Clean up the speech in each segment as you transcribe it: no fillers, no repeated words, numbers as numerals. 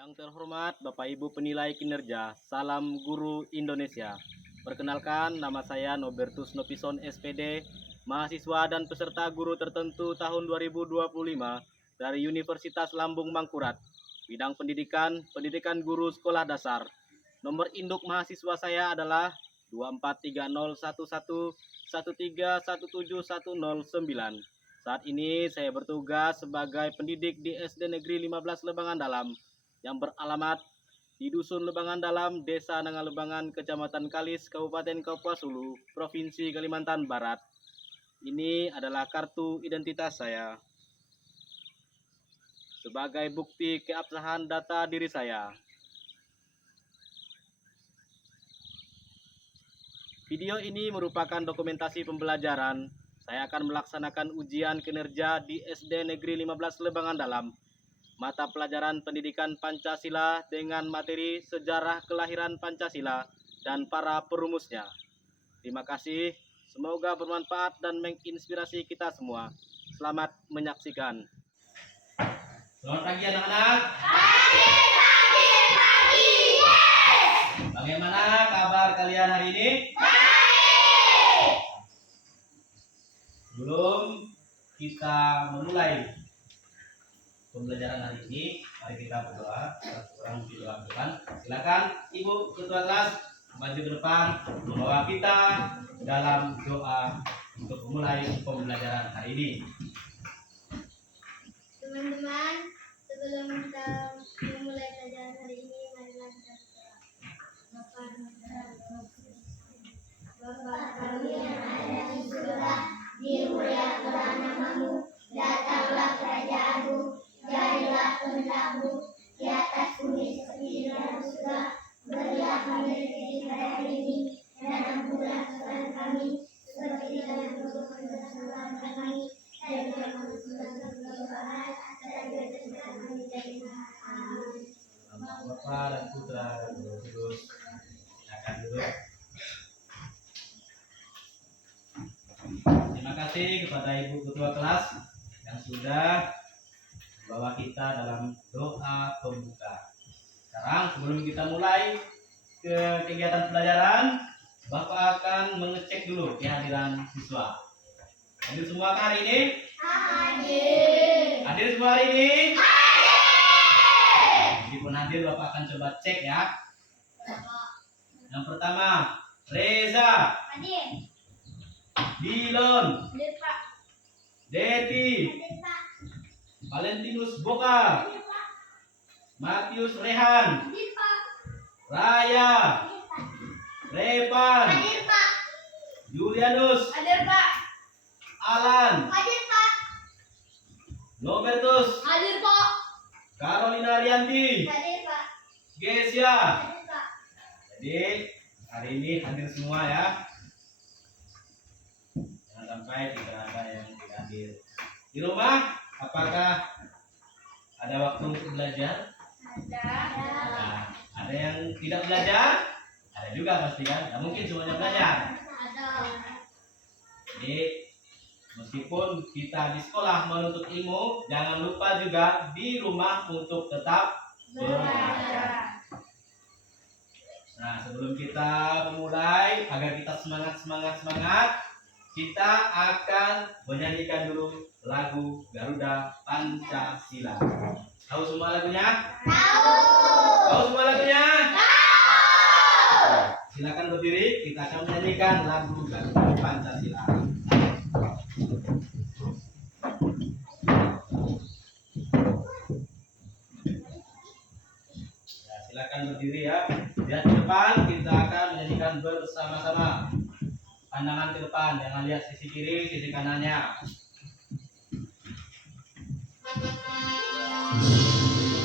Yang terhormat Bapak Ibu penilai kinerja, salam guru Indonesia. Perkenalkan, nama saya Nobertus Nopison SPD, mahasiswa dan peserta guru tertentu tahun 2025 dari Universitas Lambung Mangkurat, bidang pendidikan, pendidikan guru sekolah dasar. Nomor induk mahasiswa saya adalah 24301113171009. Saat ini saya bertugas sebagai pendidik di SD Negeri 15 Lebangan Dalam yang beralamat di Dusun Lebangan Dalam, Desa Nangalebangan, Kecamatan Kalis, Kabupaten Kapuas Hulu, Provinsi Kalimantan Barat. Ini adalah kartu identitas saya sebagai bukti keabsahan data diri saya. Video ini merupakan dokumentasi pembelajaran. Saya akan melaksanakan ujian kinerja di SD Negeri 15 Lebangan Dalam, mata pelajaran pendidikan Pancasila dengan materi sejarah kelahiran Pancasila dan para perumusnya. Terima kasih, semoga bermanfaat dan menginspirasi kita semua. Selamat menyaksikan. Selamat pagi anak-anak. Pagi. Bagaimana kabar kalian hari ini? Sebelum kita memulai pembelajaran hari ini, mari kita berdoa. Kurang berdoa depan. Silakan Ibu Ketua Kelas maju ke depan membawa kita dalam doa untuk memulai pembelajaran hari ini. Teman-teman, sebelum kita memulai pelajaran hari ini, marilah kita berdoa. Bapa kami yang ada di surga, dimuliakanlah namamu, datanglah kerajaanmu, jadilah kehendak-mu di atas bumi seperti di dalam surga. Berilah kami rezeki pada hari ini, dan ampunilah kesalahan kami seperti di dalam kesalahan kami, dan jangan kami berdoa agar kita kami dari Amin. Nama Bapa dan Putra dan Roh Kudus. Silakan duduk. Terima kasih kepada Ibu Ketua Kelas yang sudah membawa kita dalam doa pembuka. Sekarang sebelum kita mulai ke kegiatan pelajaran, Bapak akan mengecek dulu kehadiran siswa. Hadir semua hari ini? Hadir. Hadir semua hari ini? Meskipun hadir, Bapak akan coba cek ya. Yang pertama, Reza, Hadir. Dilon, Hadir, Pak. Deti, Hadir, Pak. Valentinus Boka, Hadir, Pak. Matius Rehan, Hadir, Pak. Raya, Hadir, Pak. Repan, Hadir, Pak. Julianus, Hadir, Pak. Alan, Hadir, Pak. Nobertus, Hadir, Pak. Carolina Rianti, Hadir, Pak. Gesia. Hadir, Pak. Jadi hari ini hadir semua ya. Jangan sampai tidak ada yang tidak hadir. Di rumah, apakah ada waktu untuk belajar? Ada. Nah, ada yang tidak belajar? Ada juga pasti kan? Nah, mungkin semuanya belajar. Ada. Jadi meskipun kita di sekolah menuntut ilmu, jangan lupa juga di rumah untuk tetap belajar. Nah, sebelum kita memulai, agar kita semangat, kita akan menyanyikan dulu lagu Garuda Pancasila. Tahu semua lagunya? Tahu. Tahu semua lagunya? Tahu. Silakan berdiri, kita akan menyanyikan lagu Garuda Pancasila. Ya, silakan berdiri ya. Lihat ke depan, kita akan menyanyikan bersama-sama. Pandangan ke depan, jangan lihat sisi kiri, sisi kanannya.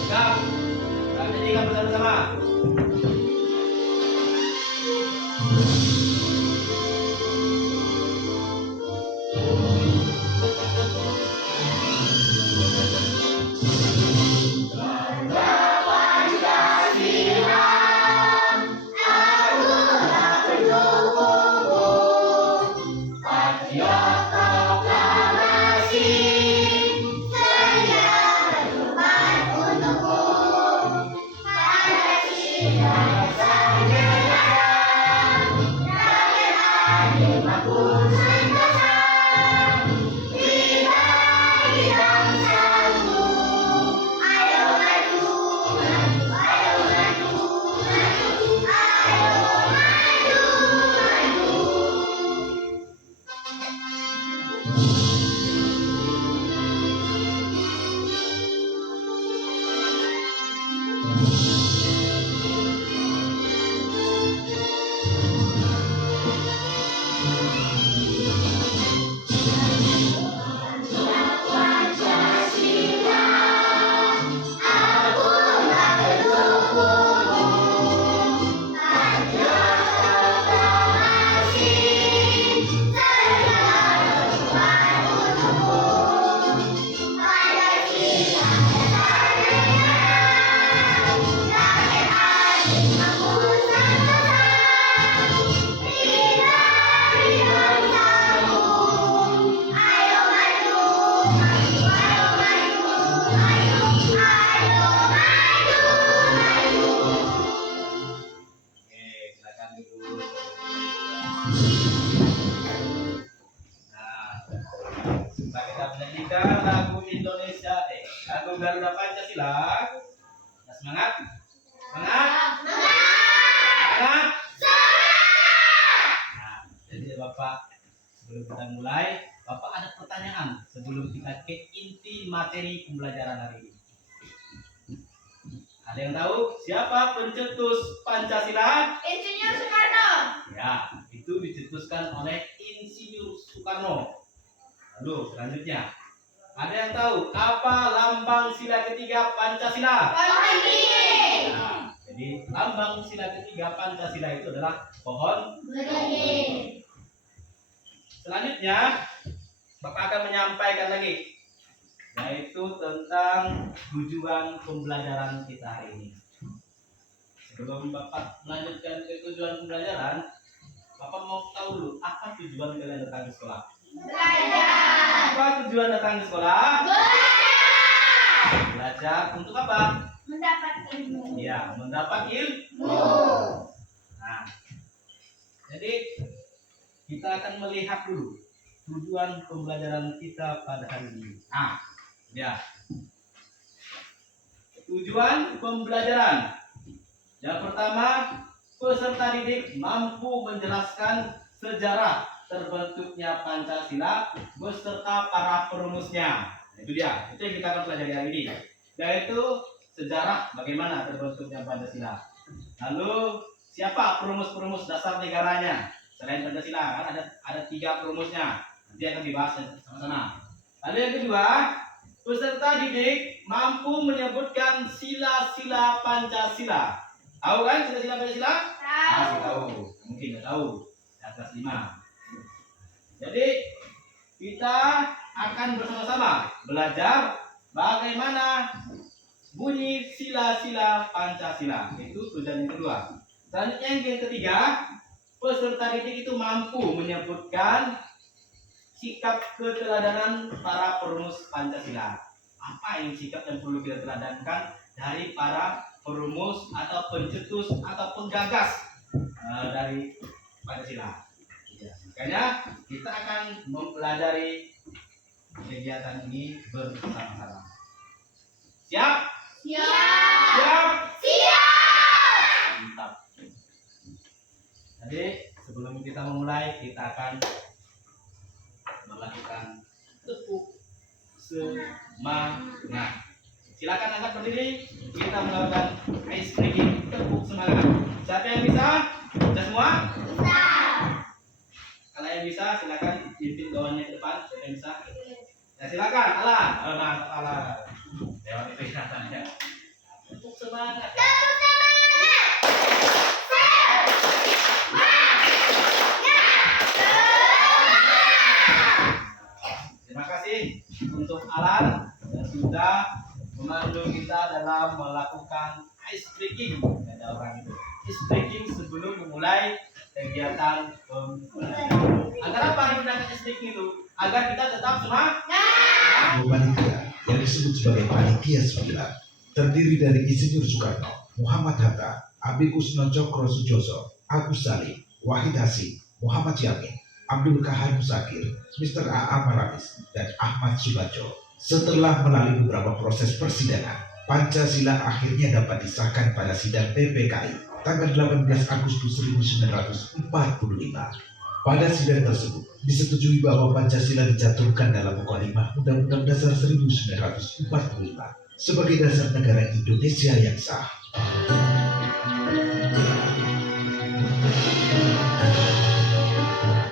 Tegap, kita menyanyikan bersama-sama. Jadi Bapak, sebelum kita mulai, Bapak ada pertanyaan sebelum kita ke inti materi pembelajaran hari ini. Ada yang tahu siapa pencetus Pancasila? Insinyur Soekarno. Ya, itu dicetuskan oleh Insinyur Soekarno. Lalu selanjutnya, ada yang tahu apa lambang sila ketiga Pancasila? Pohon beringin. Nah, jadi lambang sila ketiga Pancasila itu adalah pohon Beringin. Selanjutnya, Bapak akan menyampaikan lagi, yaitu tentang tujuan pembelajaran kita hari ini. Sebelum Bapak melanjutkan ke tujuan pembelajaran, Bapak mau tahu dulu, apa tujuan kalian datang ke sekolah? Belajar. Apa tujuan datang ke sekolah? Belajar. Belajar untuk apa? Mendapat ilmu. Ya, mendapat ilmu. Nah, jadi kita akan melihat dulu tujuan pembelajaran kita pada hari ini. Nah, ya. Tujuan pembelajaran. Yang pertama, peserta didik mampu menjelaskan sejarah terbentuknya Pancasila beserta para perumusnya. Itu dia. Itu yang kita akan pelajari hari ini. Yaitu sejarah bagaimana terbentuknya Pancasila. Lalu siapa perumus-perumus dasar negaranya? Selain Pancasila kan ada 3 perumusnya. Nanti akan dibahas sama-sama. Lalu yang kedua, peserta didik mampu menyebutkan sila-sila Pancasila. Tahu kan sila-sila Pancasila? Masih tahu. Mungkin nggak tahu. Di atas 5. Jadi kita akan bersama-sama belajar bagaimana bunyi sila-sila Pancasila. Itu tujuan yang kedua. Selanjutnya yang ketiga, peserta didik itu mampu menyebutkan sikap keteladanan para perumus Pancasila. Apa yang sikap yang perlu kita teladankan dari para perumus atau pencetus atau penggagas dari Pancasila. Ya, makanya kita akan mempelajari kegiatan ini bersama-sama. Siap? Siap. Siap? Siap. Mantap. Jadi sebelum kita memulai, kita akan melakukan tepuk semangat. Silakan angkat berdiri. Kita melakukan ice breaking tepuk semangat. Siapa yang bisa? Bisa semua? Bisa. Kalau yang bisa, silakan pimpin kawannya ke depan. Siapa yang bisa? Ya silakan. Alan. Alan. Lewat itu katanya. Tepuk semangat. Tepuk semangat. Terima kasih untuk Alan yang sudah memandu kita dalam melakukan ice breaking. Ada orang itu ice breaking sebelum memulai kegiatan pembelajaran. Agar apa digunakan ice breaking itu? Agar kita tetap semangat. Panitia yang disebut sebagai Panitia 9 terdiri dari Insinyur Soekarno, Muhammad Hatta, Abi Kusno Cokro Sujoso, Agus Salim, Wahid Hasim, Muhammad Yamin, Abdul Kahar Musakir, Mr. A.A. Maramis, dan Ahmad Subajo. Setelah melalui beberapa proses persidangan, Pancasila akhirnya dapat disahkan pada sidang PPKI tanggal 18 Agustus 1945. Pada sidang tersebut, disetujui bahwa Pancasila dicantumkan dalam Mukadimah Undang-Undang Dasar 1945 sebagai dasar negara Indonesia yang sah.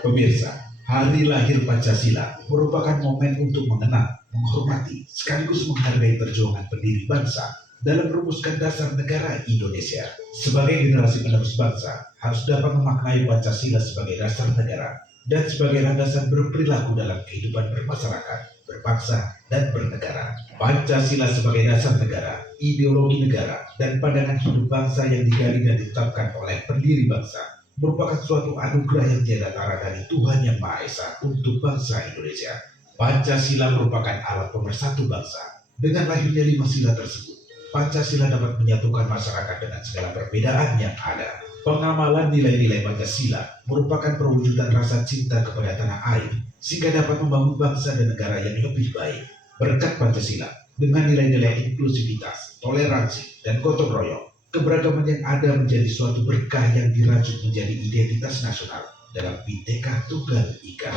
Pemirsa, hari lahir Pancasila merupakan momen untuk mengenal, menghormati, sekaligus menghargai perjuangan pendiri bangsa dalam merumuskan dasar negara Indonesia. Sebagai generasi penerus bangsa, harus dapat memaknai Pancasila sebagai dasar negara dan sebagai landasan berperilaku dalam kehidupan bermasyarakat, berbangsa, dan bernegara. Pancasila sebagai dasar negara, ideologi negara, dan pandangan hidup bangsa yang digali dan ditetapkan oleh pendiri bangsa merupakan suatu anugerah yang tiada tara dari Tuhan Yang Maha Esa untuk bangsa Indonesia. Pancasila merupakan alat pemersatu bangsa. Dengan lahirnya 5 sila tersebut, Pancasila dapat menyatukan masyarakat dengan segala perbedaan yang ada. Pengamalan nilai-nilai Pancasila merupakan perwujudan rasa cinta kepada tanah air, sehingga dapat membangun bangsa dan negara yang lebih baik. Berkat Pancasila, dengan nilai-nilai inklusivitas, toleransi, dan gotong royong, keberagaman yang ada menjadi suatu berkah yang dirajut menjadi identitas nasional dalam Bhinneka Tunggal Ika.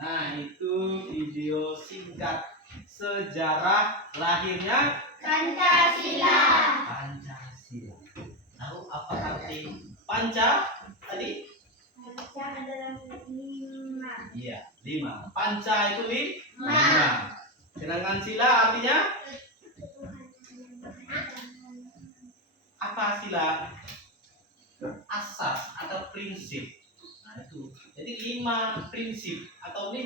Nah, itu video singkat sejarah lahirnya Pancasila. Pancasila. Tahu apa arti panca tadi? Panca adalah 5. Iya, 5. Panca itu Lima. 5. Sedangkan sila artinya apa sila? Asas atau prinsip. Nah, itu. Jadi 5 prinsip atau 5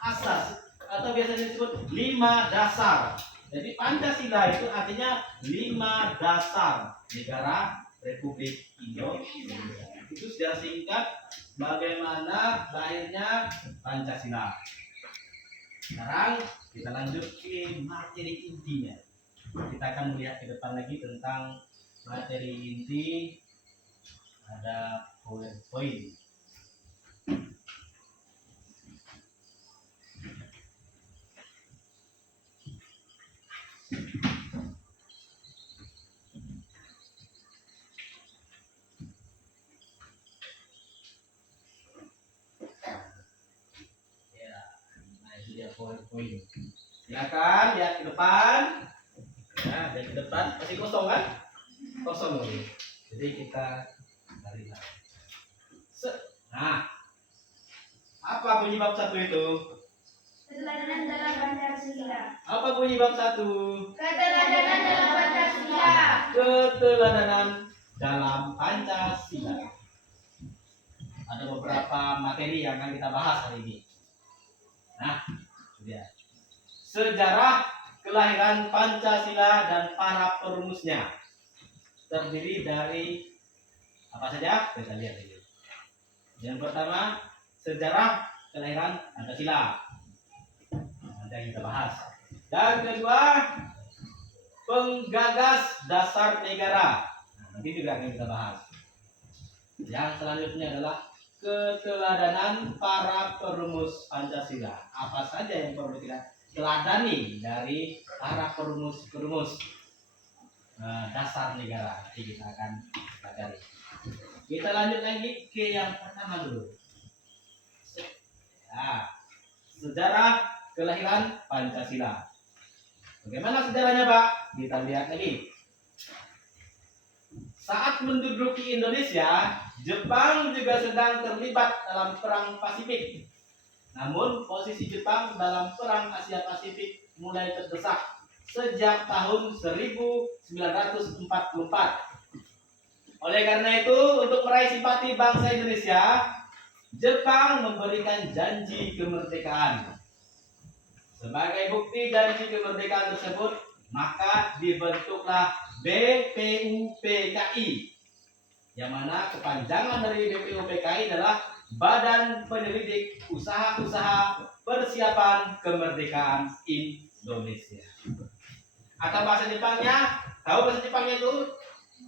asas atau biasanya disebut 5 dasar. Jadi Pancasila itu artinya 5 dasar negara Republik Indonesia. Itu secara singkat bagaimana lahirnya Pancasila. Sekarang kita lanjut ke materi intinya. Kita akan melihat ke depan lagi tentang materi inti. Ada poin-poin. Ya, nah itu dia poin-poin. Silakan lihat ke depan. Ya, lihat ke depan. Masih kosong kan? Kosong lagi. Jadi kita cari lagi. Nah, apa bunyi bab 1 itu? Keteladanan dalam Pancasila. Apa bunyi bab 1? Keteladanan dalam Pancasila. Keteladanan dalam Pancasila. Ada beberapa materi yang akan kita bahas hari ini. Nah, itu dia. Sejarah kelahiran Pancasila dan para perumusnya terdiri dari apa saja? Kita lihat ini. Yang pertama, sejarah kelahiran Pancasila. Nanti yang kita bahas. Dan kedua, penggagas dasar negara. Nah, nanti juga akan kita bahas. Yang selanjutnya adalah keteladanan para perumus Pancasila. Apa saja yang perlu kita teladani dari para perumus dasar negara. Nanti kita akan pelajari. Kita lanjut lagi ke yang pertama dulu. Ya, sejarah kelahiran Pancasila. Bagaimana sejarahnya, Pak? Kita lihat lagi. Saat menduduki Indonesia, Jepang juga sedang terlibat dalam Perang Pasifik. Namun, posisi Jepang dalam Perang Asia Pasifik mulai terdesak sejak tahun 1944. Oleh karena itu, untuk meraih simpati bangsa Indonesia, Jepang memberikan janji kemerdekaan. Sebagai bukti janji kemerdekaan tersebut, maka dibentuklah BPUPKI, yang mana kepanjangan dari BPUPKI adalah Badan Penyelidik Usaha-Usaha Persiapan Kemerdekaan Indonesia. Atau bahasa Jepangnya, tahu bahasa Jepangnya itu?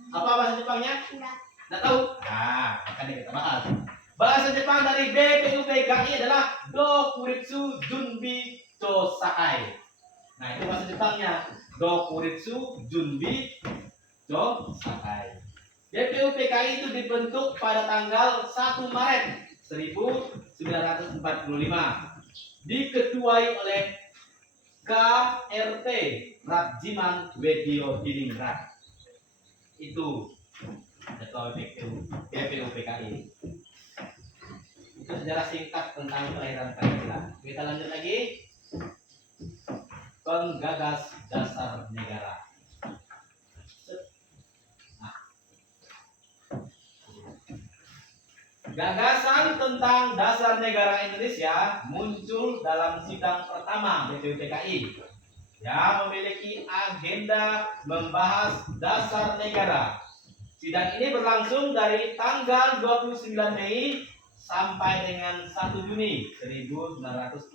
Apa bahasa Jepangnya? Tidak tahu? Nah, makanya kita bahas. Bahasa Jepang dari BPUPKI adalah Dokuritsu Junbi Chosakai. Nah, itu bahasa Jepangnya. Dokuritsu Junbi Chosakai. BPUPKI itu dibentuk pada tanggal 1 Maret 1945. Diketuai oleh KRT Rajiman Wedyo Diningrat. Itu ketua BPUPKI. Itu sejarah singkat tentang kelahiran Pancasila. Kita lanjut lagi. Penggagas dasar negara. Nah. Gagasan tentang dasar negara Indonesia muncul dalam sidang pertama BPUPKI yang memiliki agenda membahas dasar negara. Sidang ini berlangsung dari tanggal 29 Mei sampai dengan 1 Juni 1945.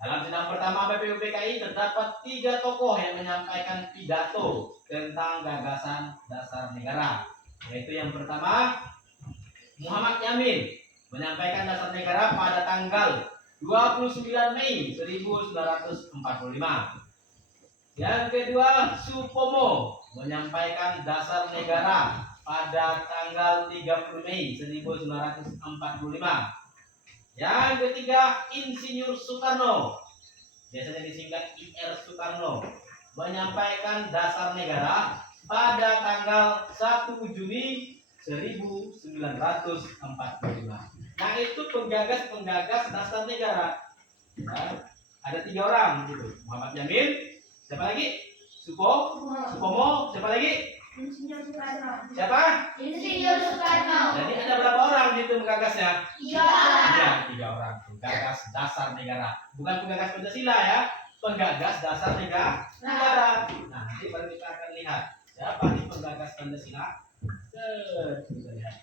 Dalam sidang pertama BPUPKI terdapat 3 tokoh yang menyampaikan pidato tentang gagasan dasar negara. Yaitu yang pertama, Muhammad Yamin menyampaikan dasar negara pada tanggal 29 Mei 1945. Yang kedua, Supomo menyampaikan dasar negara pada tanggal 30 Mei 1945. Yang ketiga, Insinyur Soekarno, biasanya disingkat IR Soekarno, menyampaikan dasar negara pada tanggal 1 Juni 1945. Nah, itu penggagas dasar negara. Ya, ada 3 orang gitu. Muhammad Yamin, siapa lagi? Supomo, siapa lagi? Insinyur Soekarno. Siapa? Insinyur Soekarno. Jadi ada berapa orang gitu penggagasnya? 3 orang. Ya, 3 orang penggagas dasar negara. Bukan penggagas Pancasila ya, penggagas dasar negara. Nah, nanti baru kita akan lihat siapa nih penggagas Pancasila. Kita lihat.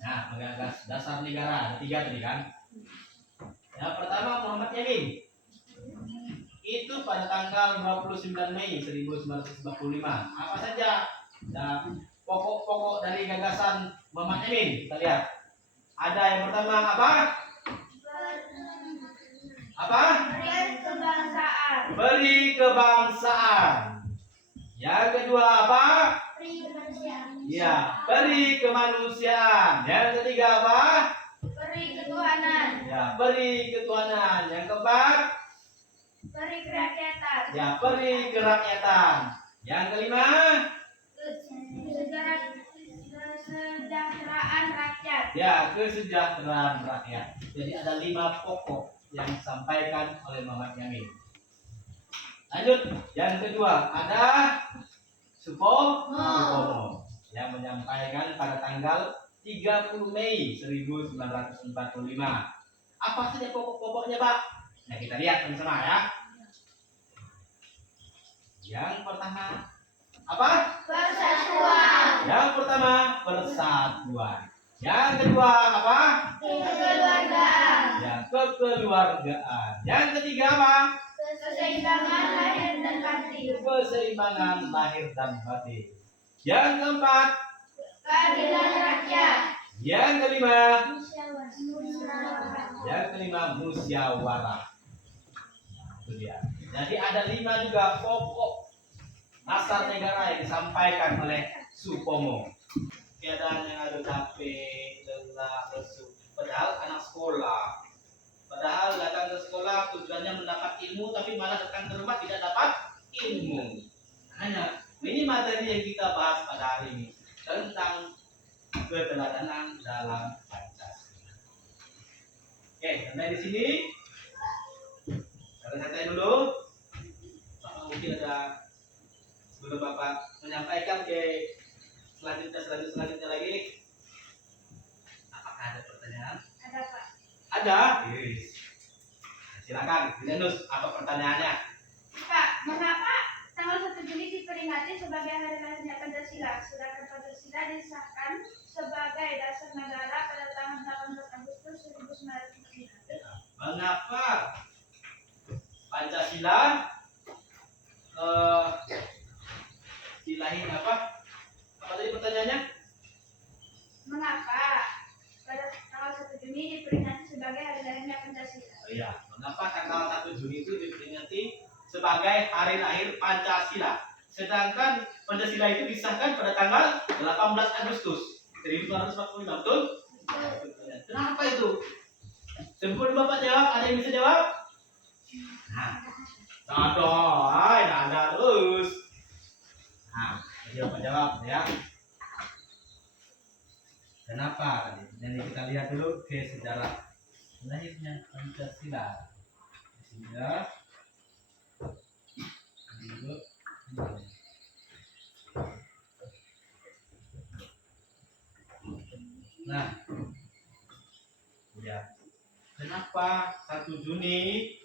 Nah, penggagas dasar negara ada 3 tadi kan? Yang pertama Muhammad Yamin. Itu pada tanggal 29 Mei 1945. Apa saja pokok-pokok dari gagasan Muhammad Yamin? Kita lihat. Ada yang pertama apa? Apa? Kebangsaan. Beri kebangsaan. Yang kedua apa? Ya, beri kemanusiaan. Yang ketiga apa? Beri ketuhanan. Ya, beri ketuhanan. Yang keempat? Beri kerakyatan. Ya, beri kerakyatan. Yang kelima? Kesejahteraan rakyat. Ya, kesejahteraan rakyat. Jadi ada 5 pokok yang disampaikan oleh Muhammad Yamin. Lanjut, yang kedua ada Supomo yang menyampaikan pada tanggal 30 Mei 1945. Apa saja pokok-pokoknya, Pak? Nah, kita lihat sama-sama ya. Yang pertama apa? Persatuan. Yang pertama persatuan. Yang kedua apa? Kekeluargaan. Ya, kekeluargaan. Yang ketiga apa? Keseimbangan lahir dan batin. Keseimbangan lahir dan batin. Yang keempat? Keadilan rakyat. Yang kelima? Musyawarah. Yang kelima musyawarah. Itu dia. Jadi ada 5 juga pokok dasar negara yang disampaikan oleh Supomo. Keadaan yang ada capek, lelah, lesu. Padahal anak sekolah. Padahal datang ke sekolah tujuannya mendapat ilmu, tapi malah datang ke rumah tidak dapat ilmu. Hanya ini materi yang kita bahas pada hari ini tentang keteladanan dalam Pancasila. Oke, sampai di sini. Kita santai dulu. Bapak mungkin ada sebelum Bapak menyampaikan ke selanjutnya lagi. Apakah ada pertanyaan? Ada Pak. Ada? Yes. Silakan, Denus, apa pertanyaannya? Pak, mengapa tanggal 1 Juli diperingati sebagai hari lahirnya Pancasila, sedangkan Pancasila disahkan sebagai dasar negara pada tanggal 18 Agustus 1945? Mengapa Pancasila dilahirkan apa? Apa tadi pertanyaannya? Mengapa pada tanggal 1 Juni diperingati sebagai hari lahirnya Pancasila? Oh iya, mengapa tanggal 1 Juni itu diperingati sebagai hari lahir Pancasila? Sedangkan Pancasila itu disahkan pada tanggal 18 Agustus 1945, betul? Kenapa itu? Sebelum Bapak jawab, ada yang bisa jawab? Nah, ada terus. Nah, jadi Bapak jawab ya. Kenapa? Jadi kita lihat dulu ke sejarah lahirnya Pancasila. Di sini ya. Dulu. Nah, ya. Kenapa 1 Juni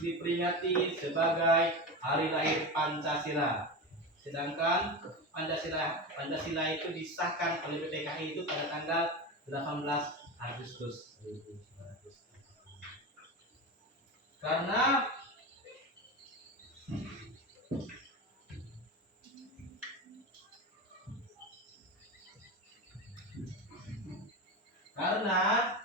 diperingati sebagai hari lahir Pancasila? Sedangkan Pancasila itu disahkan oleh PPKI itu pada tanggal 18 Agustus 1945. Karena Karena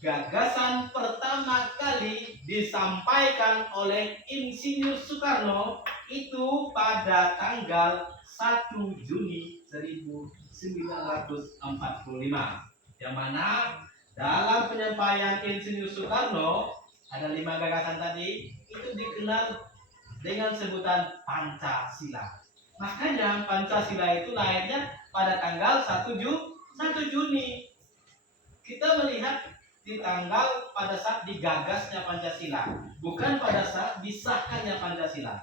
gagasan pertama kali disampaikan oleh Insinyur Soekarno itu pada tanggal 1 Juni 1945, yang mana dalam penyampaian Insinyur Soekarno ada 5 gagasan tadi itu dikenal dengan sebutan Pancasila. Makanya Pancasila itu lahirnya pada tanggal 1 Juni. Kita melihat di tanggal pada saat digagasnya Pancasila, bukan pada saat disahkannya Pancasila.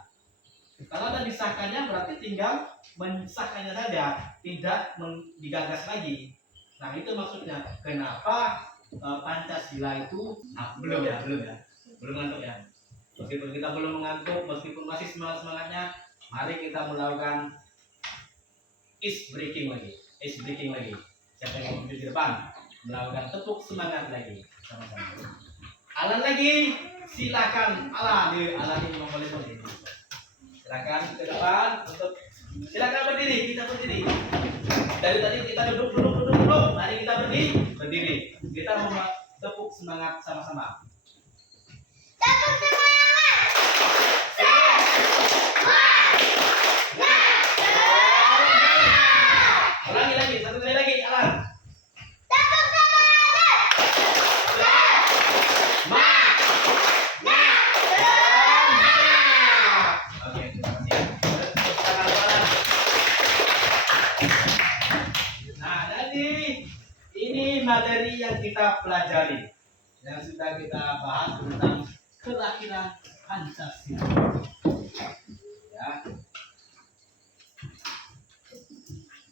Kalau ada disahkannya berarti tinggal mensahkannya saja, tidak digagas lagi. Nah itu maksudnya kenapa Pancasila itu belum ngantuk ya. Meskipun kita belum mengantuk, meskipun masih semangatnya, mari kita melakukan ice breaking lagi. Siapa yang mau di depan? Melakukan tepuk semangat lagi sama-sama. Alan lagi, silakan. Alan ini mau boleh. Silakan ke depan untuk silakan berdiri, kita berdiri. Dari tadi kita duduk. Mari kita berdiri. Kita mau tepuk semangat sama-sama. Tepuk semangat. Ulangi lagi, satu kali lagi, Alan. Materi yang kita pelajari, yang sudah kita bahas tentang kelahiran Pancasila. Ya.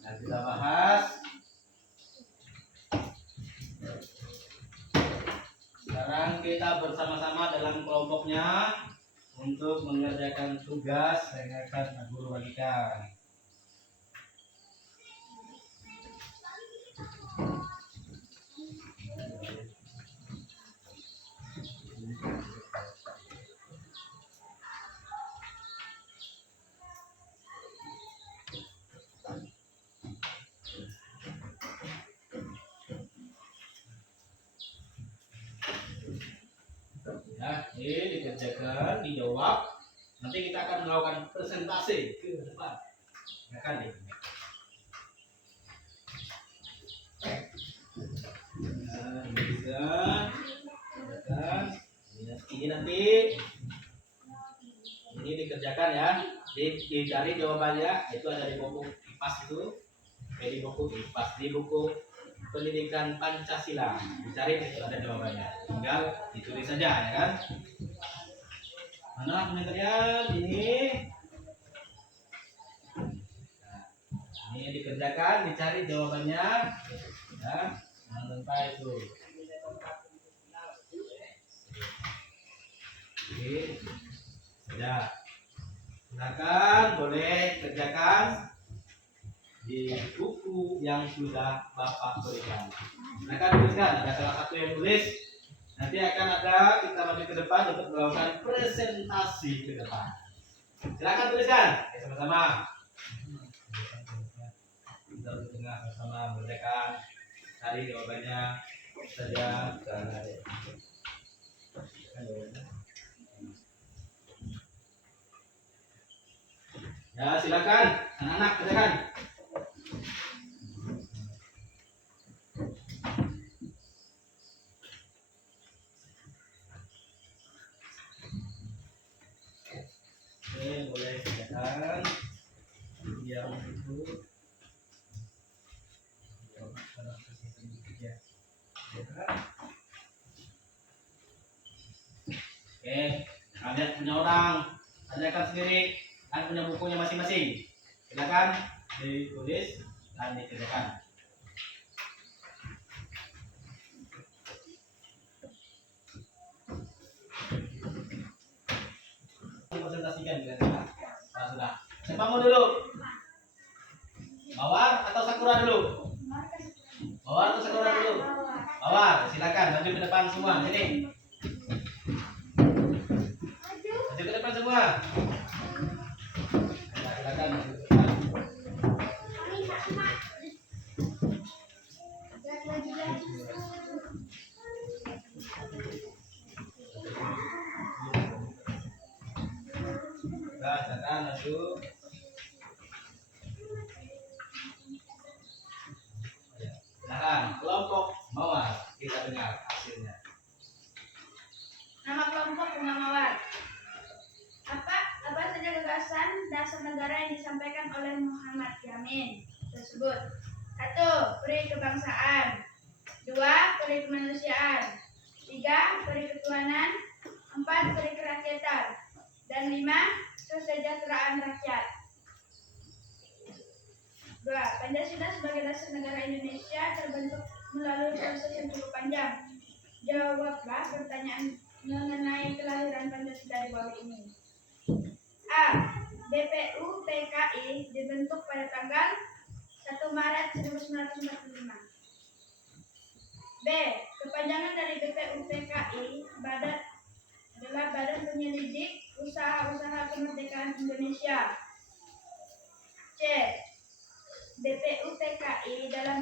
Nah, kita bahas. Sekarang kita bersama-sama dalam kelompoknya untuk mengerjakan tugas yang akan guru bagikan. Ya, ini dikerjakan, dijawab. Nanti kita akan melakukan presentasi ke depan. Ya kan, ya. Nah, ini bisa. Ini nanti ini dikerjakan ya. Dicari jawabannya. Itu ada di buku IPAS itu. Di buku IPAS, di buku Pendidikan Pancasila. Dicari itu ada jawabannya. Tinggal ditulis saja ya kan. Mana pengertian ini? Nah, ini dikerjakan, dicari jawabannya. Ya, sampai itu. Oke. Ya. Silakan boleh kerjakan di buku yang sudah Bapak berikan. Silakan tuliskan, ada salah satu yang tulis. Nanti akan ada kita maju ke depan untuk melakukan presentasi ke depan. Silakan tuliskan, sama-sama. Kita di tengah sama mengerjakan, cari jawabannya saja. Ya silakan, anak-anak kerjakan. Oke, boleh kerjakan. Yang itu. Oke, kalian punya orang, kerjakan sendiri. Kan punya bukunya masing-masing. Silakan ditulis dan dikerjakan. Presentasikan kira-kira. Sudah. Siapa mau dulu? Mawar atau Sakura dulu? Mawar atau Sakura dulu? Mawar, silakan maju ke depan semua. Sini. Maju ke depan semua. Silakan maju ke depan. silakan masuk. Silakan kelompok Mawar, kita dengar hasilnya. Nama kelompok Bunga Mawar. Apa saja gagasan dasar negara yang disampaikan oleh Muhammad Yamin tersebut? 1. Peri kebangsaan. 2. Peri kemanusiaan. 3. Peri ketuhanan. 4. Peri kerakyatan. Dan 5. Kesejahteraan rakyat. 2. Pancasila sebagai dasar negara Indonesia terbentuk melalui proses yang cukup panjang. Jawablah pertanyaan mengenai kelahiran Pancasila di bawah ini. A. BPUPKI dibentuk pada tanggal 1 Maret 1945. B. Kepanjangan dari BPUPKI adalah Badan Penyelidik Usaha-Usaha Kemerdekaan Indonesia. C. BPUPKI dalam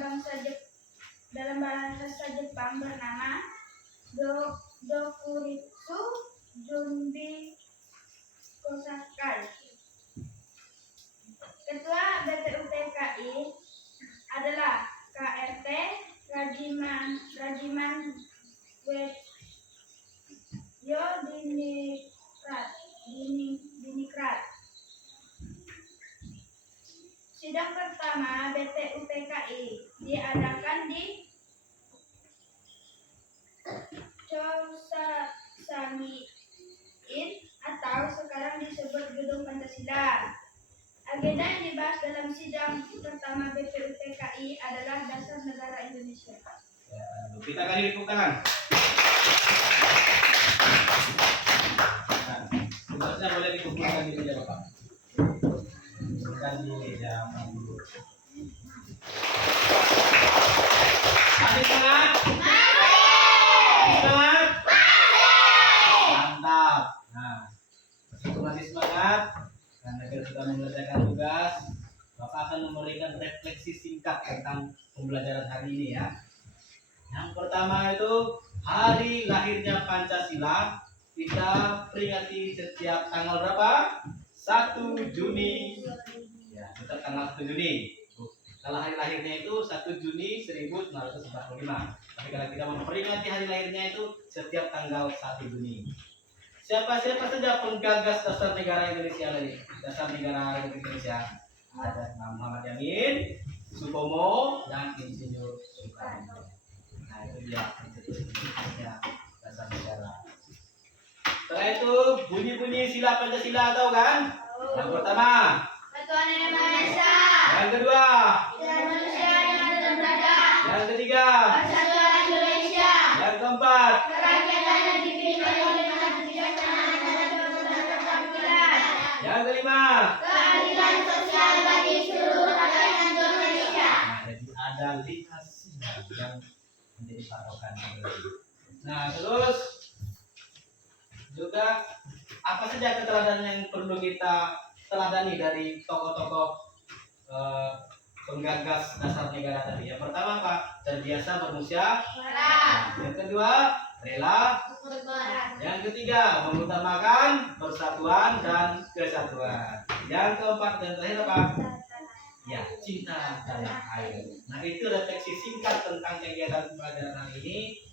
bahasa Jepang bernama Dokuritsu Junbi Kosakai. Ketua BPUPKI adalah KRT Rajiman Wetyo Diningrat. Sidang pertama BPUPKI diadakan di Chosamiin atau sekarang disebut Gedung Pancasila. Agenda yang dibahas dalam sidang pertama BPUPKI adalah dasar negara Indonesia. Ya, kita kali tepuk tangan. Tugasnya boleh dikumpulkan di meja Bapak. Kumpulkan di meja dulu. Masih semangat? Semangat? Mantap. Nah, meskipun masih semangat, karena kita sudah menyelesaikan tugas, Bapak akan memberikan refleksi singkat tentang pembelajaran hari ini ya. Yang pertama itu hari lahirnya Pancasila. Kita peringati setiap tanggal berapa? 1 Juni. Ya, tetap tanggal 1 Juni. Kalau hari lahirnya itu 1 Juni 1945. Tapi kalau kita memperingati hari lahirnya itu setiap tanggal 1 Juni. Siapa saja penggagas dasar negara Indonesia tadi? Dasar negara Republik Indonesia. Ada Muhammad Yamin, Supomo, dan Insinyur Soekarno. Nah, itu dia dasar negara. Setelah itu bunyi-bunyi sila Pancasila tahu kan? Yang pertama, Ketuhanan yang Maha Esa. yang kedua, Dan manusia yang ada dan berada. yang ketiga, Persatuan Indonesia. yang keempat, Kerakyatan yang dipimpin oleh mandat kebijaksanaan dan keberhasilan. yang kelima. Keadilan sosial bagi seluruh rakyat Indonesia. Nah, jadi ada 5 sila yang menjadi patokan. Nah, terus juga apa saja keteladanan yang perlu kita teladani dari tokoh-tokoh penggagas dasar negara tadi. Yang pertama apa? Terbiasa bermusyawarah. Yang kedua, rela. Yang ketiga, mengutamakan persatuan dan kesatuan. Yang keempat dan terakhir apa? Ya, cinta tanah air. Nah, itu refleksi singkat tentang kegiatan pelajaran hari ini.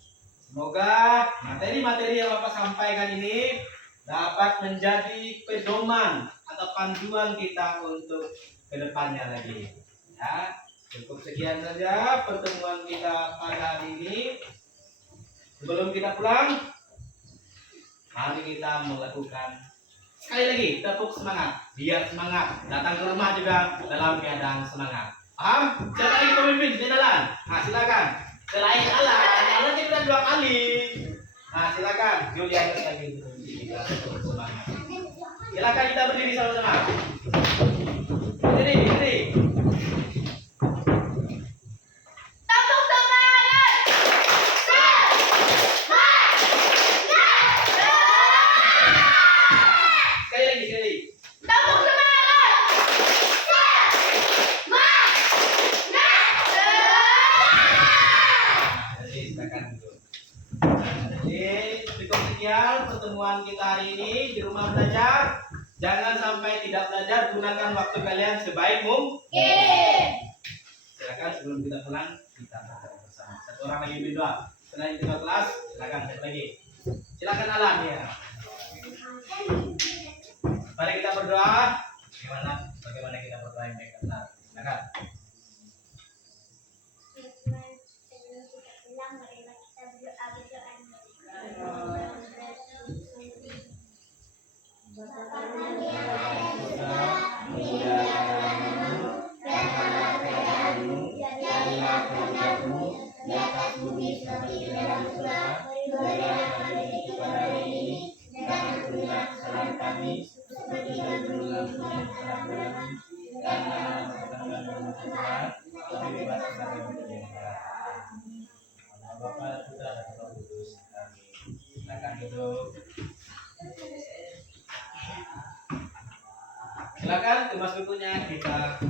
Semoga materi-materi yang Bapak sampaikan ini dapat menjadi pedoman atau panduan kita untuk kedepannya lagi. Ya, cukup sekian saja pertemuan kita pada hari ini. Sebelum kita pulang, mari kita melakukan sekali lagi tepuk semangat, biar semangat datang ke rumah juga dalam keadaan semangat. Paham? Siapa lagi pemimpin di jalan? Nah, silakan. Selain Allah kita 2 kali. Nah, silakan Julianus lagi kita tepuk semangat. Silakan kita berdiri sama-sama. Berdiri. Tepuk semangat. Sekali lagi. Tepuk semangat. Jadi silakan dulu. Jadi cukup sekian pertemuan kita hari ini di rumah belajar. Jangan sampai tidak belajar, gunakan waktu kalian sebaik mungkin. Silakan sebelum kita pulang kita baca bersama. Satu orang lagi berdoa. Setelah itu kelas, silakan satu lagi. Silakan Alan ya. Mari kita berdoa. Bagaimana kita berdoa yang baik? Silakan. Silakan kemas bukunya kita